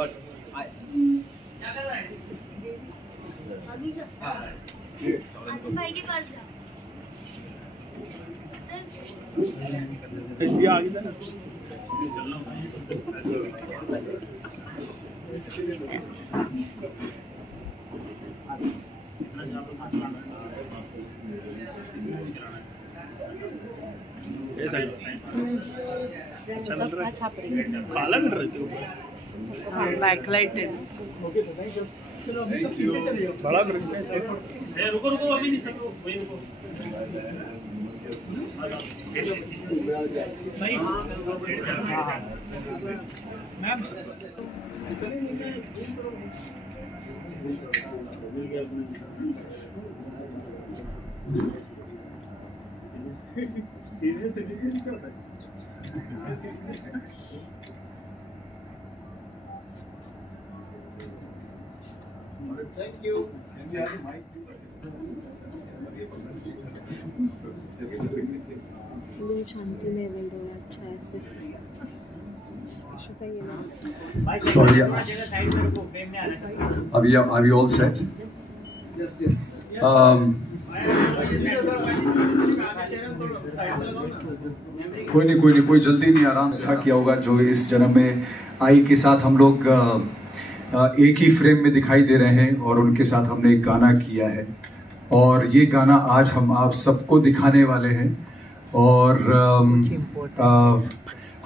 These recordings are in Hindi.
but I. आसिम भाई के पास जाओ। ये आगे था ना। काला कर रहे थे बैकलाइटेड बड़ा कर रुको रुको अभी नहीं सब वही रुको मैम सीरियस Thank you. शांति में मिल रहा है अच्छा ऐसे Sorry, are we all set? कोई जल्दी नहीं, आराम से किया होगा। जो इस जन्म में आई के साथ हम लोग एक ही फ्रेम में दिखाई दे रहे हैं और उनके साथ हमने एक गाना किया है और ये गाना आज हम आप सबको दिखाने वाले हैं और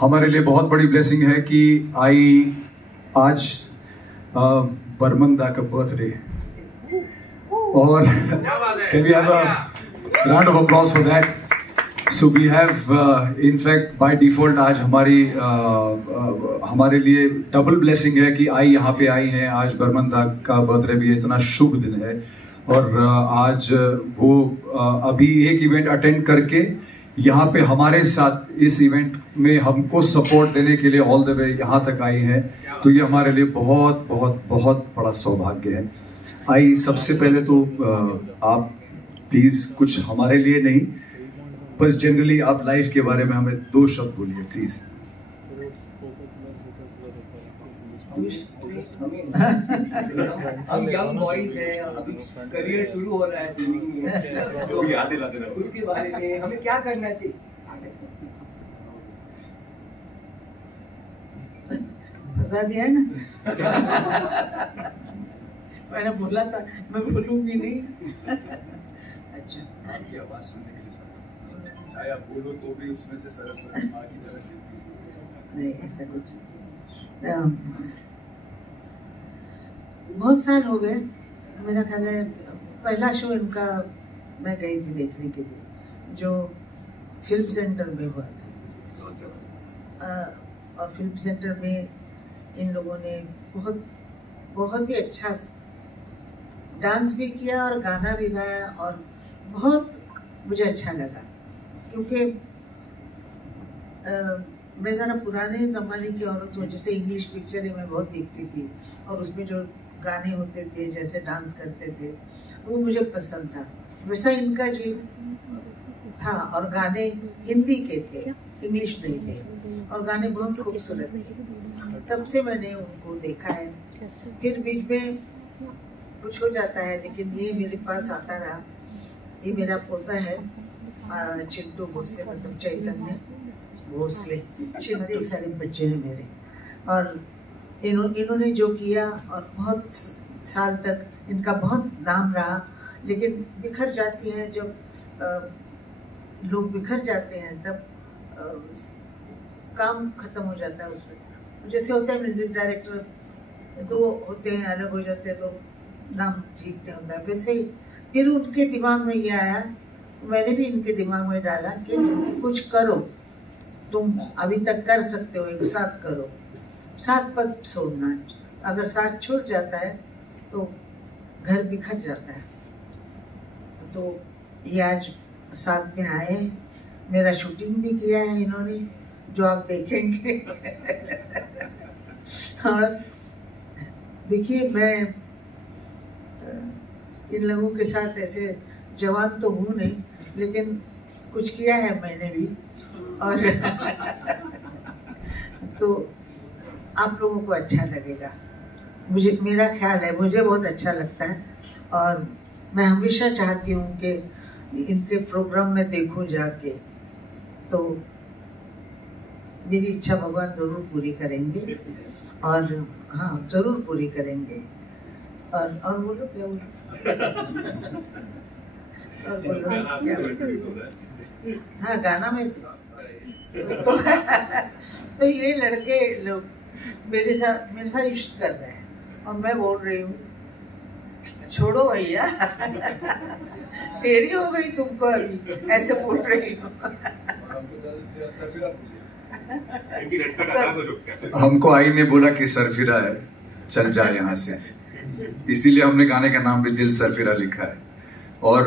हमारे लिए बहुत बड़ी ब्लेसिंग है कि आई आज बर्मन दा का बर्थडे और can we have a round of applause for that. So we have in fact by default आज हमारे लिए डबल ब्लेसिंग है कि आई यहाँ पे आई हैं। आज बर्मन दा का बर्थडे भी इतना शुभ दिन है और आज वो अभी एक इवेंट अटेंड करके यहाँ पे हमारे साथ इस इवेंट में हमको सपोर्ट देने के लिए ऑल द वे यहाँ तक आई हैं। तो ये हमारे लिए बहुत बहुत बहुत बड़ा सौभाग्य है। आई सबसे पहले तो आप प्लीज कुछ हमारे लिए नहीं बस जनरली आप लाइफ के बारे में हमें 2 शब्द बोलिए प्लीज। हम यंग बॉयज हैं, अभी करियर शुरू हो रहा है सिंगिंग में, तो याद दिलाते रहो उसके बारे में हमें क्या करना चाहिए। फंसा दिया ना मैंने बोला था मैं भूलूंगी नहीं। अच्छा आपकी आवाज सुनने के लिए चाहे आप बोलो तो भी उसमें से सरस्वती माँ की झलक दिखती है। नहीं ऐसा कुछ बहुत साल हो गए। मेरा ख्याल है पहला शो इनका मैं गई थी देखने के लिए जो फिल्म सेंटर में हुआ था और फिल्म सेंटर में इन लोगों ने बहुत ही अच्छा डांस भी किया और गाना भी गाया और बहुत मुझे अच्छा लगा क्योंकि मैं ज़रा पुराने ज़माने की औरत हूँ। जैसे इंग्लिश पिक्चरें मैं बहुत देखती थी और उसमें जो गाने होते थे जैसे डांस करते थे वो मुझे पसंद था। वैसा इनका जी था और गाने हिंदी के थे, इंग्लिश नहीं थे और गाने बहुत खूबसूरत थे। तब से मैंने उनको देखा है। फिर बीच में कुछ हो जाता है लेकिन ये मेरे पास आता रहा। ये मेरा पोता है चिंटू भोसले, मतलब चैतन्य भोसले। चिंटू सारे बच्चे हैं मेरे और इन्होंने जो किया और बहुत साल तक इनका बहुत नाम रहा। लेकिन बिखर जाती है जब लोग बिखर जाते हैं तब काम खत्म हो जाता है उसमें। जैसे होता है म्यूजिक डायरेक्टर 2 होते हैं अलग हो जाते हैं तो नाम ठीक नहीं होता। वैसे ही फिर उनके दिमाग में ये आया, मैंने भी इनके दिमाग में डाला कि कुछ करो, तुम अभी तक कर सकते हो, एक साथ करो, साथ पर छोड़ना। अगर साथ छूट जाता है तो घर बिखर जाता है। तो ये आज साथ में आए हैं। मेरा शूटिंग भी किया है इन्होंने जो आप देखेंगे और देखिए मैं इन लोगों के साथ ऐसे जवान तो हूँ नहीं लेकिन कुछ किया है मैंने भी और तो आप लोगों को अच्छा लगेगा। मेरा ख्याल है, मुझे बहुत अच्छा लगता है और मैं हमेशा चाहती हूँ कि इनके प्रोग्राम में देखूं जाके, तो मेरी इच्छा भगवान जरूर पूरी करेंगे और हाँ जरूर पूरी करेंगे। और बोलो क्या बोलो और बोलो क्या हाँ गाना में तो ये लड़के लोग मेरे साथ इश्क कर रहे हैं और मैं बोल रही हूँ छोड़ो भैया तेरी हो गई तुमको अभी, ऐसे बोल रही हूँ। हमको आई ने बोला कि सरफिरा है, चल जा यहाँ से, इसीलिए हमने गाने का नाम भी दिल सरफिरा लिखा है। और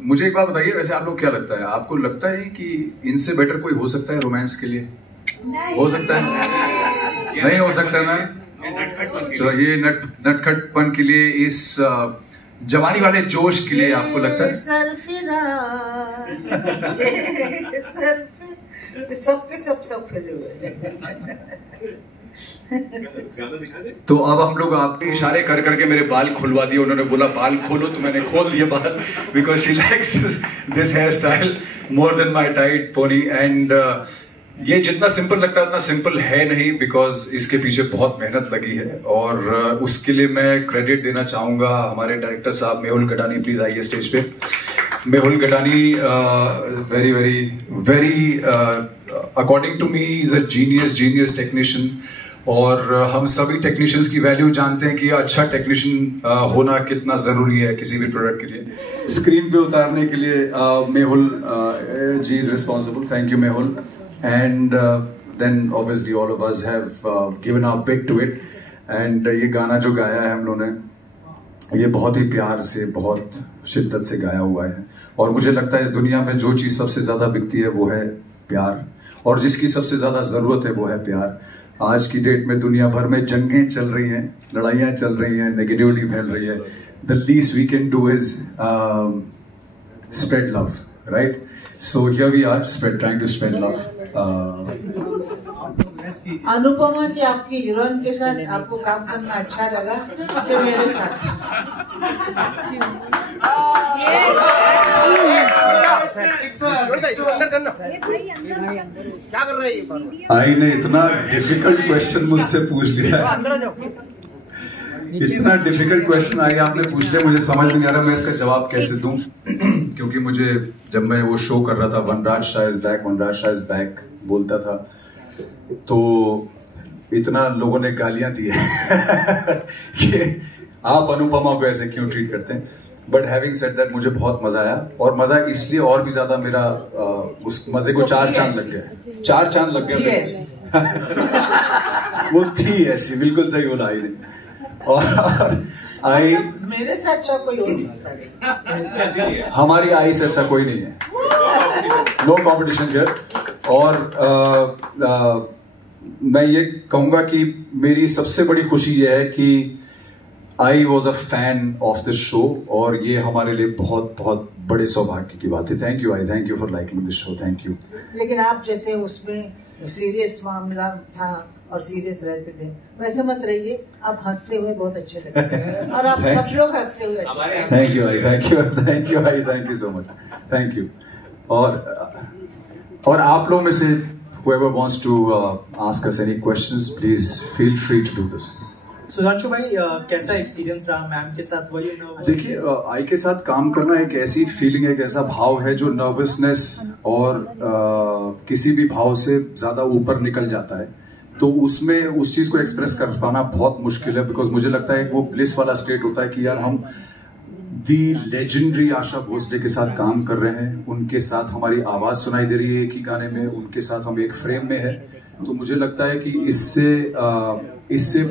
मुझे एक बात बताइए, वैसे आप लोग क्या लगता है, आपको लगता है कि इनसे बेटर कोई हो सकता है रोमांस के लिए? हो सकता है? नहीं हो सकता ना? तो ये नटखटपन के लिए, इस जवानी वाले जोश के लिए आपको लगता है? सबके सब फैले हुए। तो अब हम लोग आपके इशारे कर करके मेरे बाल खुलवा दिए, उन्होंने बोला बाल खोलो तो मैंने खोल दिए बाल, because she likes this hairstyle more than my tight pony. And ये जितना सिंपल लगता है उतना सिंपल है नहीं, बिकॉज इसके पीछे बहुत मेहनत लगी है और उसके लिए मैं क्रेडिट देना चाहूंगा हमारे डायरेक्टर साहब मेहुल गडानी। प्लीज आइए स्टेज पे। Mehul Gadani very very very according to me is a genius technician, और हम सभी टेक्नीशियंस की वैल्यू जानते हैं कि अच्छा टेक्नीशियन होना कितना जरूरी है किसी भी प्रोडक्ट के लिए। स्क्रीन पे उतारने के लिए Mehul ji is responsible. Thank you Mehul. And then obviously all of us have given our bit to it. And ये गाना जो गाया है हम लोगों ने, ये बहुत ही प्यार से, बहुत शिद्दत से गाया हुआ है, और मुझे लगता है इस दुनिया में जो चीज सबसे ज्यादा बिकती है वो है प्यार, और जिसकी सबसे ज्यादा जरूरत है वो है प्यार। आज की डेट में दुनिया भर में जंगें चल रही हैं, लड़ाइयां चल रही हैं, नेगेटिविटी फैल रही है। The least we can do is spread love, right? So here we are trying to spread love. Anupama की आपकी हीरोइन के साथ आपको काम करना अच्छा लगा कि मेरे साथ? क्या कर रहे हैं? आई ने इतना डिफिकल्ट क्वेश्चन मुझसे पूछ लिया, इतना डिफिकल्ट क्वेश्चन आई आपने पूछ लिया, मुझे समझ नहीं आ रहा मैं इसका जवाब कैसे दूं। क्योंकि मुझे जब मैं वो शो कर रहा था वनराज शाह इज बैक बोलता था, तो इतना लोगों ने गालियां दी है कि आप अनुपमा को ऐसे क्यों ट्रीट करते हैं। बट हैविंग सेड दैट मुझे बहुत मजा आया, और मजा इसलिए और भी ज्यादा मेरा उस मजे को 4 चांद लग गया। 4 चांद लग गया वो थी ऐसी, बिल्कुल सही बोला आई ने। और आई मेरे से अच्छा कोई हो सकता है, हमारी आई से अच्छा कोई नहीं है, नो कॉम्पिटिशन हियर। और मैं ये कहूंगा कि मेरी सबसे बड़ी खुशी ये है कि I was a fan of this show, और ये हमारे लिए बहुत बहुत बड़े सौभाग्य की बात है। Thank you I, thank you for liking this show, thank you. लेकिन आप जैसे उसमें सीरियस मामला था और सीरियस रहते थे, वैसे मत रहिए, आप हंसते हुए बहुत अच्छे लगते हैं, और आप सब लोग हंसते हुए अच्छे। Thank you I, thank you I, thank you so much, thank you. और आप लोगों में से whoever wants to ask us any questions, please feel free to do this. Sudhanshu भाई, कैसा एक्सपीरियंस रहा मैम के साथ? वही देखिए, आई के साथ काम करना एक ऐसी फीलिंग है, एक ऐसा भाव है जो नर्वसनेस और किसी भी भाव से ज्यादा ऊपर निकल जाता है। तो उसमें उस चीज को एक्सप्रेस कर पाना बहुत मुश्किल है, बिकॉज मुझे लगता है वो ब्लिस वाला स्टेट होता है कि यार हम दी लेजेंडरी आशा भोसले के साथ काम कर रहे हैं, उनके साथ हमारी आवाज सुनाई दे रही है एक ही गाने में, उनके साथ हम एक फ्रेम में है। तो मुझे लगता है कि इससे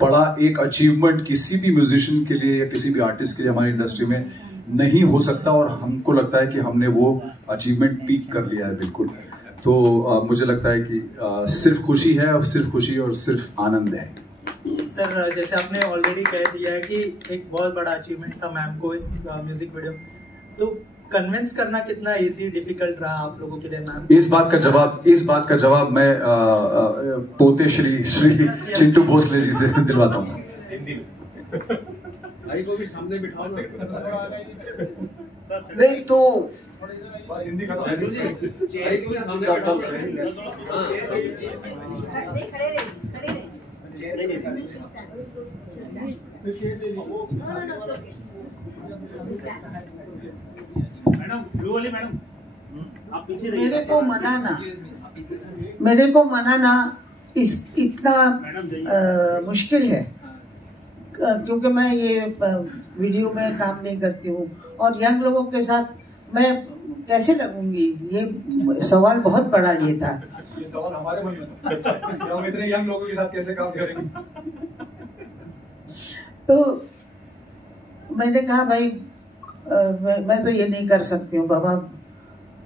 बड़ा एक अचीवमेंट किसी भी म्यूजिशियन के लिए या किसी भी आर्टिस्ट के लिए हमारी इंडस्ट्री में नहीं हो सकता, और हमको लगता है कि हमने वो अचीवमेंट पीक कर लिया है बिल्कुल। तो मुझे लगता है कि सिर्फ खुशी है, और सिर्फ खुशी और सिर्फ आनंद है। सर, जैसे आपने ऑलरेडी कह दिया है कि एक बहुत बड़ा अचीवमेंट था मैम को इस म्यूजिक वीडियो, तो कन्विंस करना कितना इजी डिफिकल्ट रहा आप लोगों के लिए मैम? इस बात का जवाब मैं पोते श्री चिंटू भोसले जी से दिलवाता हूँ। हिंदी में भाई को भी सामने बिठाओ ना। नहीं तो बस हिंदी खत्म। भाई को भी सामने बिठाओ। मैडम ब्लू वाली मैडम आप पीछे रहिए। मेरे को मनाना इतना मुश्किल है क्योंकि मैं ये वीडियो में काम नहीं करती हूँ और यंग लोगों के साथ मैं कैसे लगूंगी, ये सवाल बहुत बड़ा ये था। ये सवाल हमारे मन में था कि हम इतने यंग लोगों के साथ कैसे काम करेंगे। तो मैंने कहा भाई मैं तो ये नहीं कर सकती हूँ बाबा।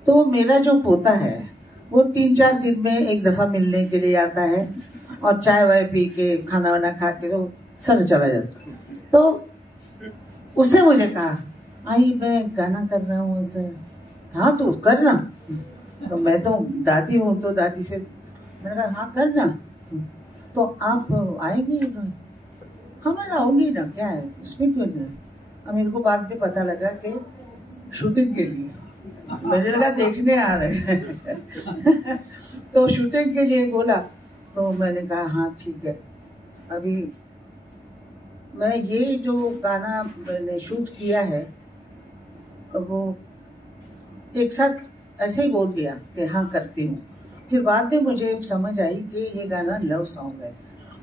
तो मेरा जो पोता है वो 3-4 दिन में एक दफा मिलने के लिए आता है और चाय वाय पी के खाना वाना खा के वो सर चला जाता। तो उसने मुझे कहा आई मैं गाना कर रहा हूँ सर। हाँ तो करना। तो मैं तो दादी हूँ तो दादी से मैंने कहा हाँ करना। तो आप आएंगी? हाँ मैं आऊंगी ना, क्या है उसमें क्यों नहीं। अब मेरे को बाद में पता लगा कि शूटिंग के लिए, मैंने लगा देखने आ रहे हैं तो शूटिंग के लिए बोला। तो मैंने कहा हाँ ठीक है। अभी मैं ये जो गाना मैंने शूट किया है वो एक साथ ऐसे ही बोल दिया कि हाँ करती हूँ। फिर बाद में मुझे समझ आई कि ये गाना लव सॉन्ग है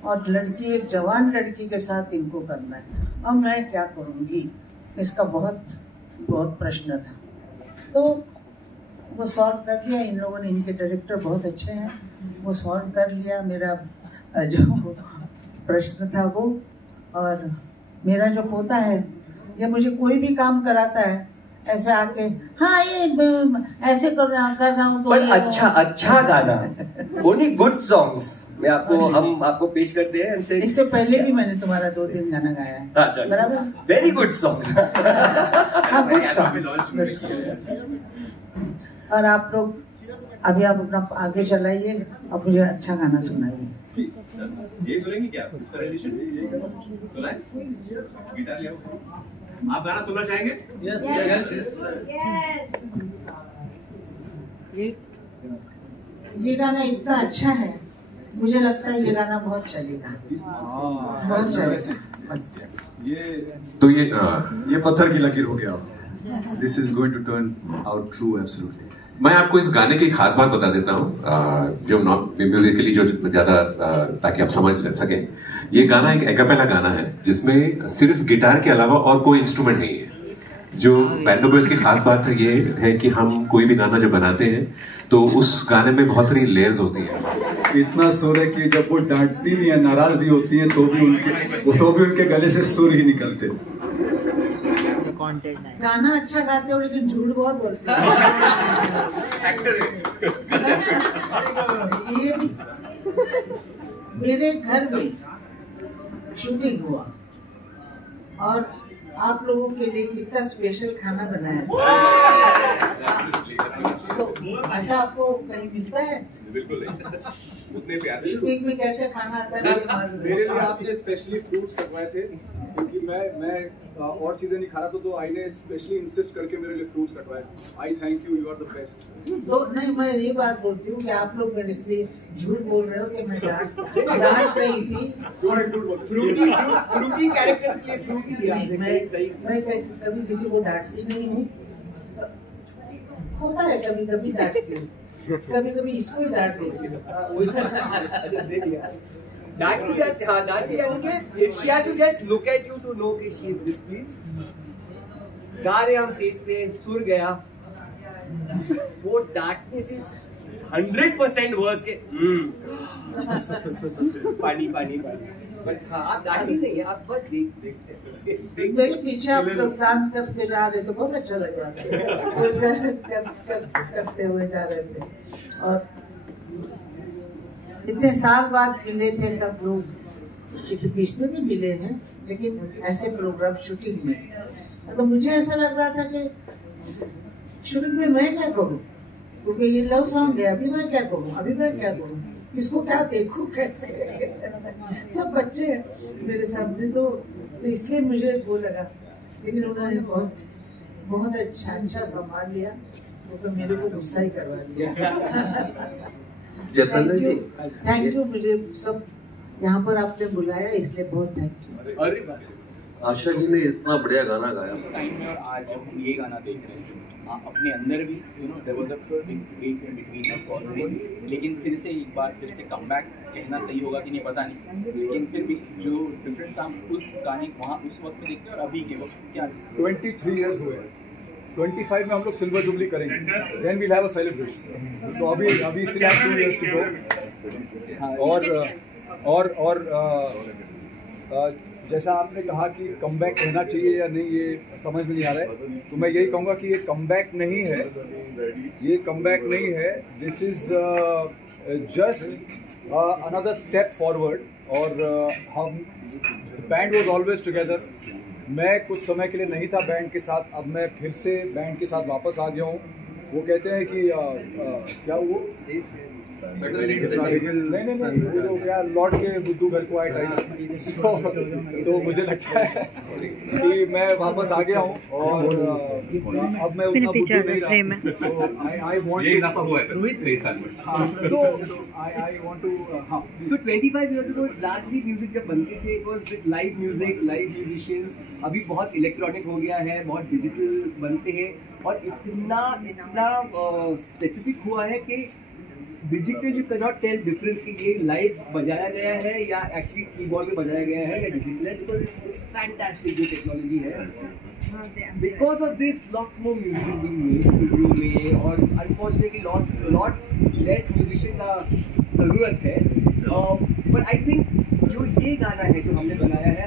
और लड़की, एक जवान लड़की के साथ इनको करना है। अब मैं क्या करूँगी, इसका बहुत बहुत प्रश्न था। तो वो सॉल्व कर लिया इन लोगों ने, इनके डायरेक्टर बहुत अच्छे हैं, वो सॉल्व कर लिया मेरा जो प्रश्न था वो। और मेरा जो पोता है ये मुझे कोई भी काम कराता है ऐसे आके हाँ ये ऐसे कर रहा हूँ तो पर अच्छा गाना, ओनली गुड सॉन्ग्स मैं हम आपको पेश करते हैं। इससे पहले भी मैंने तुम्हारा 2-3 गाना गाया है, बराबर? Very good song. हाँ गुड सॉन्ग। और आप लोग अभी आप अपना आगे चलाइए और मुझे अच्छा गाना सुनाइए। ये सुनेंगे क्या? सुनाए? गिटार ले आओ। आप गाना सुनना चाहेंगे? ये गाना इतना अच्छा है, मुझे लगता है ये गाना बहुत चलेगा, बहुत चलेगा। ये पत्थर की लकीर हो गया। This is going to turn out true absolutely. मैं आपको इस गाने की खास बात बता देता हूँ जो म्यूजिकली जो ज्यादा ताकि आप समझ सकें। ये गाना एक एकापेला गाना है जिसमें सिर्फ गिटार के अलावा और कोई इंस्ट्रूमेंट नहीं है। जो बैड बॉयज की खास बात है ये है कि हम कोई भी गाना जब बनाते हैं तो उस गाने में बहुत सारी लेयर्स होती हैं। इतना सुर है कि जब वो डांटती भी है, नाराज भी होती है, तो भी उनके गले से सुर ही निकलते। गाना अच्छा गाते हो लेकिन झूठ बहुत बोलते हो। ये भी मेरे घर में शूटिंग हुआ और आप लोगों के लिए कितना स्पेशल खाना बनाया। तो ऐसा आपको कहीं मिलता है? बिल्कुल नहीं, उतने प्यारे शूटिंग में कैसे खाना आता है? मेरे लिए आपने स्पेशली फ्रूट्स कटवाए थे क्योंकि मैं और चीजें नहीं खा रहा था, तो आई ने स्पेशली इंसिस्ट करके मेरे लिए फ्रूट्स कटवाए। I thank you, you are the best. तो नहीं, मैं ये बात बोलती हूँ कि आप लोग मेरे इसलिए झूठ बोल रहे हो कि मैं डांट रही थी और फ्रूटी कैरेक्टर के लिए फ्रूटी दिया। मैं कभी किसी को डांटती नहीं हूँ। होता है कभी कभी डांटती हूँ, कभी कभी इसको ही डांट देती हूँ। डांटी यानी कि she has to just look at you to know कि she is displeased। गा रहे हम स्टेज पे, सुर गया, वो डांटने से 100% वर्स के पानी पानी पानी। बट आप डांटी नहीं है, आप बस देखते। मेरे पीछे आप लोग डांस करके जा रहे तो बहुत अच्छा लग रहा था। करते हुए जा रहे थे और इतने साल बाद मिले थे सब लोग। इतने बीच में भी मिले हैं लेकिन ऐसे प्रोग्राम शूटिंग में तो मुझे ऐसा लग रहा था कि शुरू में मैं क्या करूँ, क्योंकि ये लव सॉन्ग है, अभी मैं क्या करूँ, अभी मैं क्या करूँ, इसको क्या देखूँ कैसे सब बच्चे हैं मेरे सामने, तो इसलिए मुझे वो लगा, लेकिन उन्होंने बहुत अच्छा संभाल लिया, तो मेरे को गुस्सा ही करवा दिया। थैंक यू, मुझे सब यहाँ पर आपने बुलाया इसलिए बहुत थैंक यू। आशा जी ने इतना बढ़िया गाना गाया उस टाइम में, और आज जब हम ये गाना देख रहे हैं अपने अंदर भी, you know, there was a big break in between of course, लेकिन फिर से एक बार फिर से कमबैक कहना सही होगा कि नहीं पता नहीं, लेकिन फिर भी जो डिफरेंस आप उस गाने वहाँ उस वक्त में देखते हैं और अभी के वक्त क्या 23 इयर्स हुए, 25 में हम लोग सिल्वर जुबली करेंगे, then we'll have a celebration. तो अभी still have 2 years to go. और जैसा आपने कहा कि कमबैक कहना चाहिए या नहीं, ये समझ में नहीं आ रहा है, तो मैं यही कहूँगा कि ये कमबैक नहीं है, ये कमबैक नहीं है, this is just another step forward. और हम बैंड वॉज ऑलवेज टुगेदर, मैं कुछ समय के लिए नहीं था बैंड के साथ, अब मैं फिर से बैंड के साथ वापस आ गया हूँ। वो कहते हैं कि क्या वो नहीं वो तो क्या लौट के बुद्धू घर को आए, तो मुझे लगता है कि मैं वापस आ गया हूँ और अब मैं उतना बुद्धू नहीं रहा, तो आई वांट टू तो 25 इयर्स अगो लार्जली म्यूजिक जब बनते थे, it was with live music, live musicians. अभी बहुत इलेक्ट्रॉनिक हो गया है, बहुत डिजिटल बनते हैं, और इतना स्पेसिफिक हुआ है कि digital you can not tell difference कि ये लाइव बजाया गया है या एक्चुअली कीबोर्ड में बजाया गया है या डिजिटल है, बिकॉज इट्स फैंटास्टिक जो टेक्नोलॉजी है। Because of this lots more music being made studio में, और अनफॉर्चुनेटली लॉट लेस म्यूजिशियन का ज़रूरत है। बट आई थिंक जो ये गाना है जो हमने बनाया है,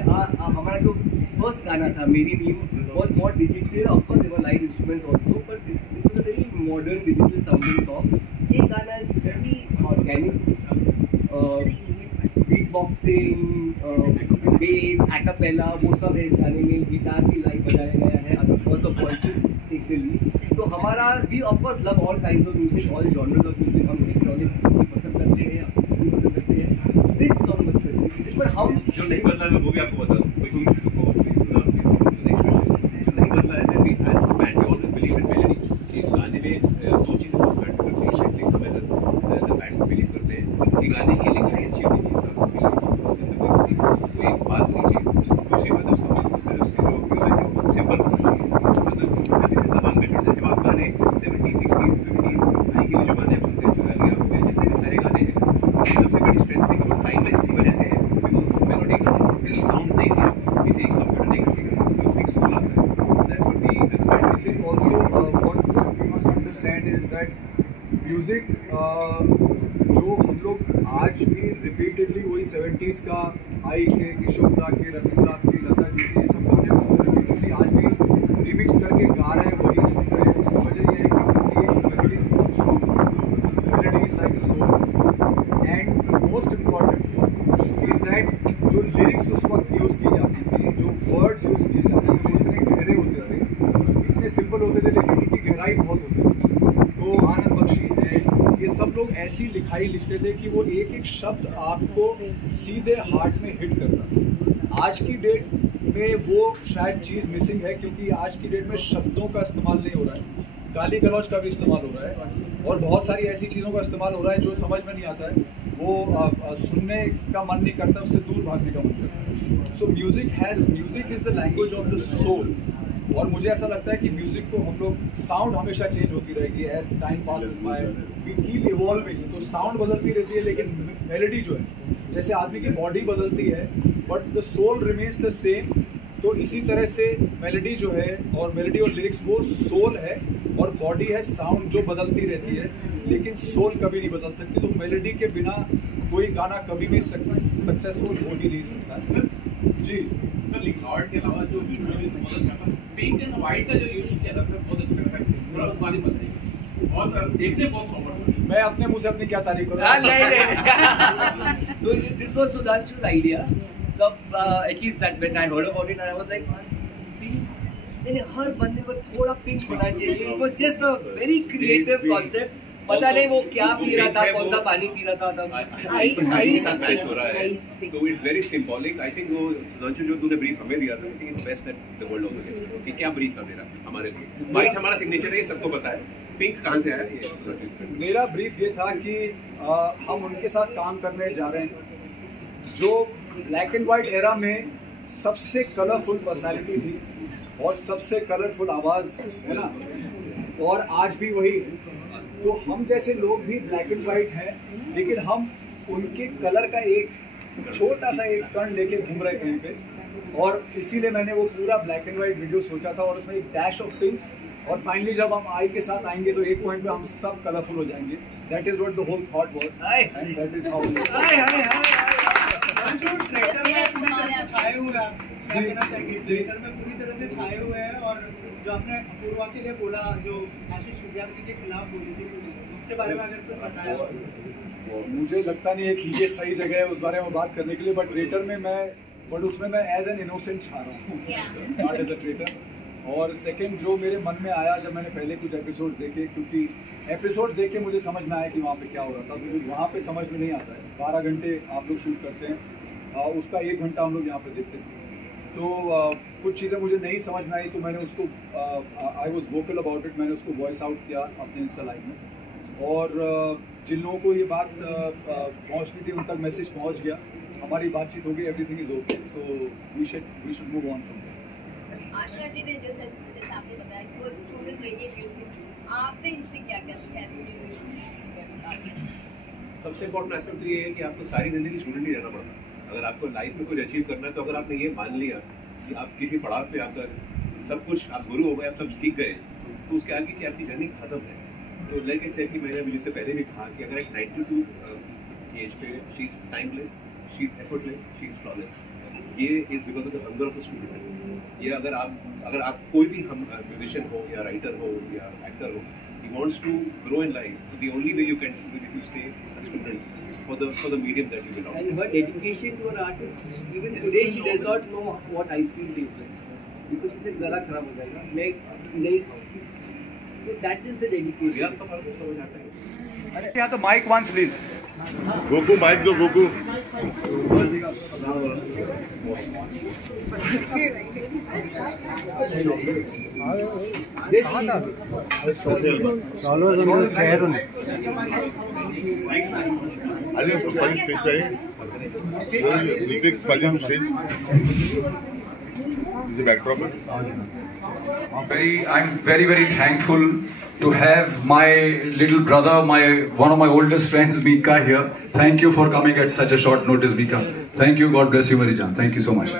हमारा जो फर्स्ट गाना था मेरी नीम was not digital, of course there were live instruments also, but it was a very modern digital sounding song. ये गाना is very organic, beat boxing, bass, a cappella, वो सब है इस गाने में, गिटार भी लाइव बजाया गया है, फॉर द वॉइसेस इक्वली। तो हमारा भी of course love all kinds of music, all genres of music, हम इलेक्ट्रॉनिक पसंद करते हैं, भी पसंद करते हैं। दिस सॉन्ग स्पेसिफिकली, पर हम जो नहीं बदला है वो भी आपको बताऊं, नहीं बदला है कि as band we always believe in melody. एक गाने में दो चीजें बैंड करते हैं, एटलीस्ट हम एज अ बैंड बिलीव करते हैं कि गाने की लिखाई अच्छी होनी चाहिए, साफ सुथरी, कोई बात नहीं चाहिए, दूसरी बात उसका म्यूजिक सिंपल होना चाहिए, मतलब जल्दी से जबान में बैठ जाए। जब आप गाने 70s 60s 50s आई के जो गाने सुनते हैं, चुरालिया हो गए, जितने भी सारे गाने हैं, सबसे बड़ी स्ट्रेंथ है कि वो टाइमलेस इसी वजह से है, बिकॉज मेलोडी का सिर्फ साउंड नहीं है, किसी एक कंप्यूटर नहीं करेगा, तो फिक्स सोल आता है। That's what we I think also what we must understand is that music जो हम लोग आज भी रिपीटेडली वही 70s का आई के, किशोर दा के, रफी साहब की, लता जी के, सब गाने रिपीटेडली आज भी रिमिक्स करके गा रहे हैं, वही सुन रहे हैं। उसकी वजह यह है कि उनकी मेलोडीज बहुत strong, melodies like a soul. And most important is that जो लिरिक्स उस वक्त यूज़ की जाती थी, जो वर्ड्स यूज़ किए जाते थे, वो इतने गहरे होते थे, इतने सिंपल होते थे, लेकिन उनकी गहराई बहुत होती थी। तो आनंद बख्शी है, ये सब लोग ऐसी लिखाई लिखते थे कि वो एक एक शब्द आपको सीधे हार्ट में हिट करता। आज की डेट में वो शायद चीज़ मिसिंग है, क्योंकि आज की डेट में शब्दों का इस्तेमाल नहीं हो रहा है, गाली गलौज का भी इस्तेमाल हो रहा है, और बहुत सारी ऐसी चीज़ों का इस्तेमाल हो रहा है जो समझ में नहीं आता है, वो सुनने का मन नहीं करता, उससे दूर भागने का मन करता है। So music is the language of the soul. और मुझे ऐसा लगता है कि म्यूजिक को हम लोग, साउंड हमेशा चेंज होती रहेगी as time passes by, we keep evolving. तो साउंड बदलती रहती है, लेकिन मेलोडी जो है, जैसे आदमी की बॉडी बदलती है but the soul remains the same, तो इसी तरह से मेलोडी जो है, और मेलोडी और लिरिक्स वो सोल है, और बॉडी है साउंड जो बदलती रहती है, लेकिन सोल कभी नहीं बदल सकती। तो मेलोडी के बिना कोई गाना कभी भी सक्सेसफुल हो ही नहीं सकता। जी सर, लिखावट के अलावा जो विजुअली बहुत अच्छा था, पिंक एंड व्हाइट का जो यूज किया था सर, बहुत अच्छा लगा, थोड़ा उस बारे में बताइए। और सर देखने बहुत सोबर, मैं अपने मुंह से अपनी क्या तारीफ करूँ? नहीं तो this was Sudhanshu's idea. At least that when I heard about it, I was like, यानी हर बंदे को थोड़ा पिंक होना चाहिए. It was just a very creative concept. पता नहीं वो क्या पी रहा था, कौन सा पानी पी रहा था तब. मैच हो रहा है, तो it's very symbolic. I think वो लंच जो तूने ब्रीफ हमें दिया था, I think it's best that the world also gets कि क्या ब्रीफ था तेरा हमारे लिए. व्हाइट हमारा सिग्नेचर है, ये सबको पता है. पिंक कहाँ से आया ये? मेरा ब्रीफ ये था कि हम उनके साथ काम करने जा रहे हैं जो ब्लैक एंड व्हाइट एरा में सबसे कलरफुल पर्सनालिटी थी और सबसे कलरफुल आवाज है ना, और आज भी वही. तो हम जैसे लोग भी ब्लैक एंड व्हाइट हैं, लेकिन हम उनके कलर का एक छोटा सा एक कण लेके घूम रहे कहीं पे, और इसीलिए मैंने वो पूरा ब्लैक एंड व्हाइट वीडियो सोचा था और उसमें एक डैश ऑफ पिंक. और फाइनली जब हम आई के साथ आएंगे तो एक पॉइंट पे हम सब कलरफुल हो जाएंगे. That is what the whole thought was and that is how छाए हुए हैं, क्या कहना चाहिए? ट्रेलर में पूरी तरह से छाए हुए हैं. और जो आपने अपूर्वा के लिए बोला, जो आशीष विद्यार्थी के खिलाफ बोली थी, उसके बारे में अगर कुछ बताया. मुझे लगता नहीं है कि ये सही जगह है उस बारे में बात करने के लिए, बट ट्रेटर में उसमें मैं एज एन इनोसेंट छा रहा हूँ, नॉट एज अ ट्रेटर. और सेकंड जो मेरे मन में आया जब मैंने पहले कुछ एपिसोड्स देखे, क्योंकि एपिसोड्स देख के मुझे समझ में आया कि वहाँ पे क्या हो रहा था, क्योंकि वहाँ पे समझ में नहीं आता है. 12 घंटे आप लोग शूट करते हैं, उसका 1 घंटा हम लोग यहाँ पे देखते हैं. तो कुछ चीज़ें मुझे नहीं समझ में आई, तो मैंने उसको I was vocal about it. मैंने उसको वॉइस आउट किया अपने इंस्टा लाइव में, और जिन लोगों को ये बात पहुँचनी थी उन तक मैसेज पहुँच गया. हमारी बातचीत हो गई, everything is okay. So we should move on from. Asha ji ने जैसे आपने बताया कि वो स्टूडेंट रही है म्यूजिक, आपने इनसे क्या क्या सीखा है म्यूजिक? सबसे इम्पोर्टेंट एस्पेक्ट ये है कि आपको सारी जिंदगी स्टूडेंट ही रहना पड़ता है. अगर आपको लाइफ में कुछ अचीव करना है, तो अगर आपने ये मान लिया कि आप किसी पड़ाव पे आकर सब कुछ आप गुरु हो गए, आप सब सीख गए, तो उसके आगे की आपकी जर्नी खत्म है. तो लाइक आई सेड कि मैंने अभी जिससे पहले भी कहा कि अगर एक 92 एज पे she is timeless, she is effortless, she is flawless. ये is because of the hunger of the student. ये अगर आप कोई भी हम म्यूजिशियन हो या राइटर हो या एक्टर हो, he wants to grow in life. So the only way you can do it if you stay a student for the medium that you belong. And her dedication to an artist, even today she does not know what ice cream tastes like, because she said गला खराब हो जाएगा, नहीं. So that is the dedication. रियाज का फर्क समझ आता है. अरे यहाँ तो mic once please. Goku mic दो, गोकू. अरे तो पहले स्टेज पे ऋतिक पजम stage the backdrop. I'm very thankful to have my little brother, one of my oldest friends, Mika, here. Thank you for coming at such a short notice, Mika. Thank you. God bless you, Marijan. Thank you so much.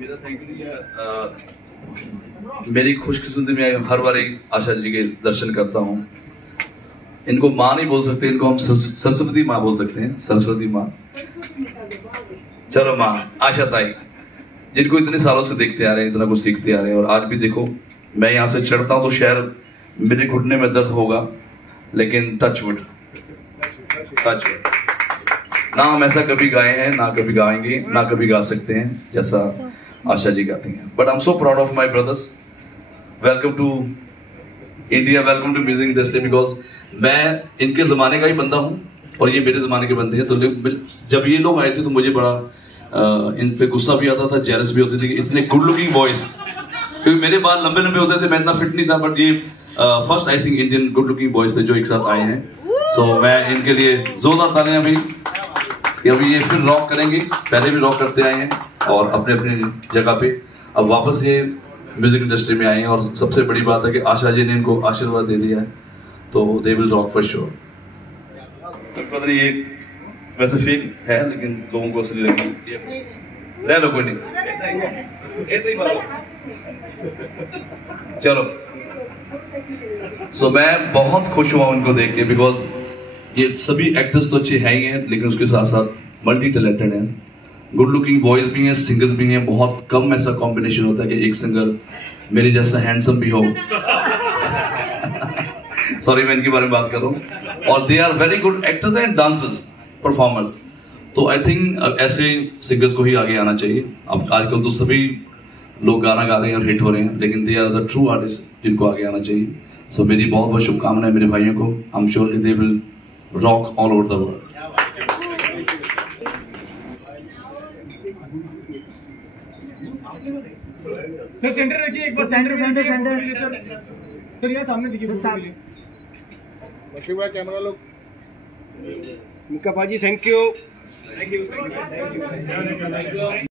मेरा थैंक यू. मेरी खुशकिस्मती में हर बार आशा जी के दर्शन करता हूँ. इनको माँ नहीं बोल सकते, इनको हम सरस्वती माँ बोल सकते हैं. सरस्वती माँ, चलो माँ, आशा ताई, जिनको इतने सालों से देखते आ रहे हैं, इतना कुछ सीखते आ रहे हैं. और आज भी देखो, मैं यहाँ से चढ़ता हूँ तो शायद मेरे घुटने में दर्द होगा, लेकिन टचवुड ना हम ऐसा कभी गाए हैं, ना कभी गाएंगे, ना कभी गा सकते हैं जैसा आशा जी गाती हैं. But I am so proud of my brothers. Welcome to India, welcome to music industry. Because मैं इनके जमाने का ही बंदा हूँ और ये मेरे जमाने के बंदे हैं. तो जब ये लोग आए थे तो मुझे बड़ा इन पे गुस्सा भी आता था, जेलस भी होती थी कि इतने गुड लुकिंग बॉयज, क्योंकि मेरे बाल लंबे लंबे होते थे, मैं इतना फिट नहीं था. बट ये first I think Indian good looking boys थे जो एक साथ आए हैं. सो मैं इनके लिए जोरदार तालियां भी. अभी ये फिर रॉक करेंगे, पहले भी रॉक करते आए हैं और अपने अपने जगह पे अब वापस ये म्यूजिक इंडस्ट्री में आए हैं. और सबसे बड़ी बात है कि आशा जी ने इनको आशीर्वाद दे दिया है, तो they will rock for sure. पता नहीं ये वैसे फेक है, लेकिन लोगों को असली लगती है. ले लो, कोई नहीं. चलो. सो मैं बहुत खुश हुआ उनको देख के, बिकॉज ये सभी एक्टर्स तो अच्छे हैं ही हैं, लेकिन उसके साथ साथ मल्टी टैलेंटेड हैं. गुड लुकिंग बॉयज भी हैं, सिंगर्स भी हैं. बहुत कम ऐसा कॉम्बिनेशन होता है कि एक सिंगर मेरे जैसा हैंडसम भी हो. सॉरी, मैं इनके बारे में बात कर रहा हूँ. और they are very good actors and dancers, performers. तो आई थिंक ऐसे सिंगर्स को ही आगे आना चाहिए. अब आजकल तो सभी लोग गाना गा रहे हैं और हिट हो रहे हैं, लेकिन they are the true artist जिनको आगे आना चाहिए। सो मेरी बहुत बहुत शुभकामनाएं मेरे भाइयों को। I am sure they will rock all over the world. Sir centre रखिए एक बार, सेंटर सर यहाँ सामने देखिए कैमरा लोग। मिका पाजी थैंक यू।